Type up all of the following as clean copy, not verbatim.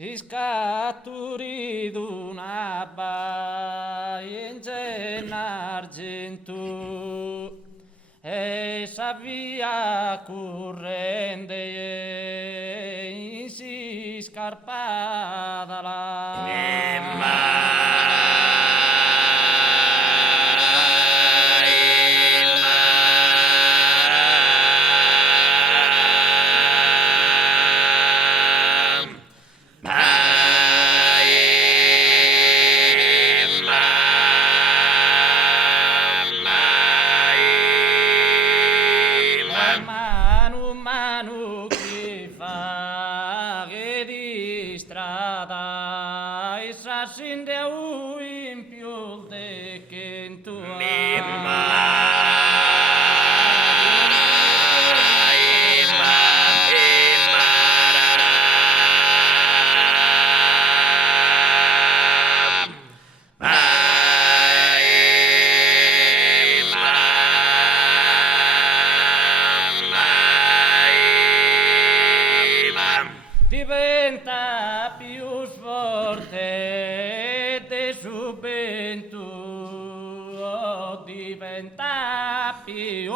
Iscaturi d'una baia in argentu e savia corrente si scarpada la manu che fa che di strada e s'accende a in più de che in tua diventa più forte de subento diventa più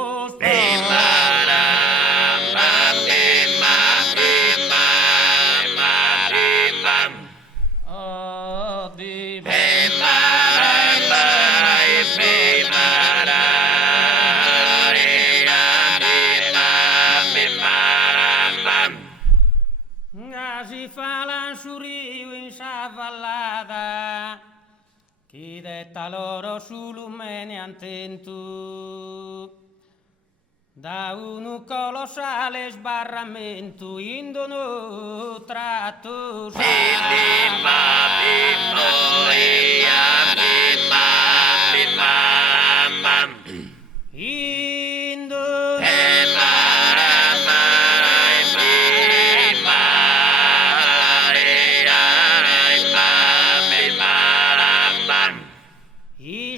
si fa l'ansuriu in sa vallata chi detta loro su lumene antentu da un colossale sbarramento in dono tratto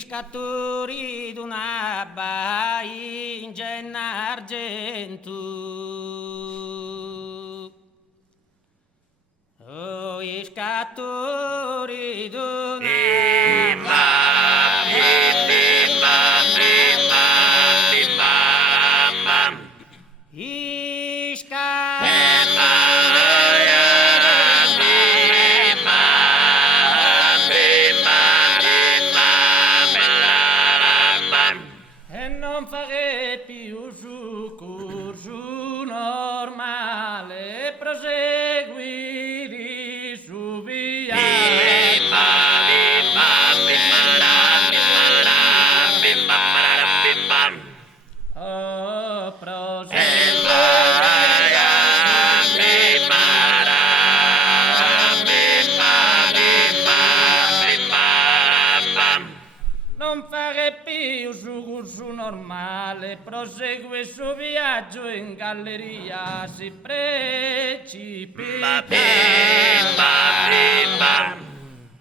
Iscattori d'una baia in argentu oh iscattori d'una non fare più su corso normale, prosegui di su via. Oh, non fare più su corso normale, prosegue il suo viaggio in galleria, si precipita.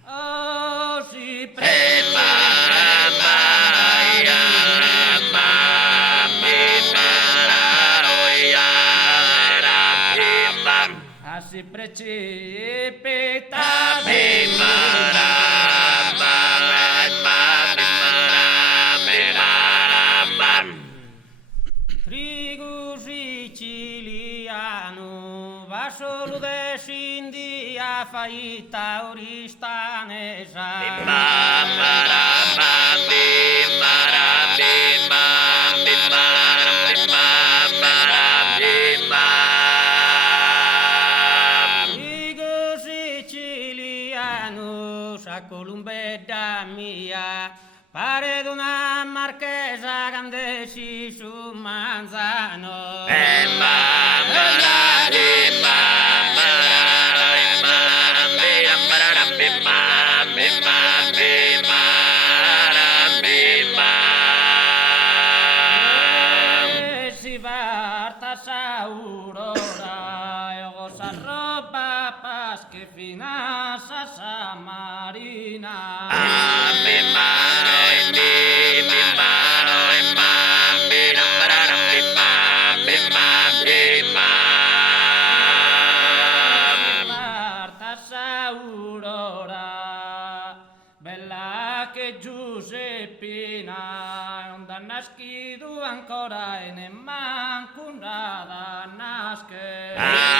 Oh, si si precipita. Trigo siciliano va solo de India faita oristanesa. Trigo siciliano sa columbetta mia pare d'una marchesa candesci su Manzano. Si varta sa aurora e sa roba pas che finassa sa marina. Marta sa che Giuseppina non ha nasciuto ancora e ne manca una da nascere.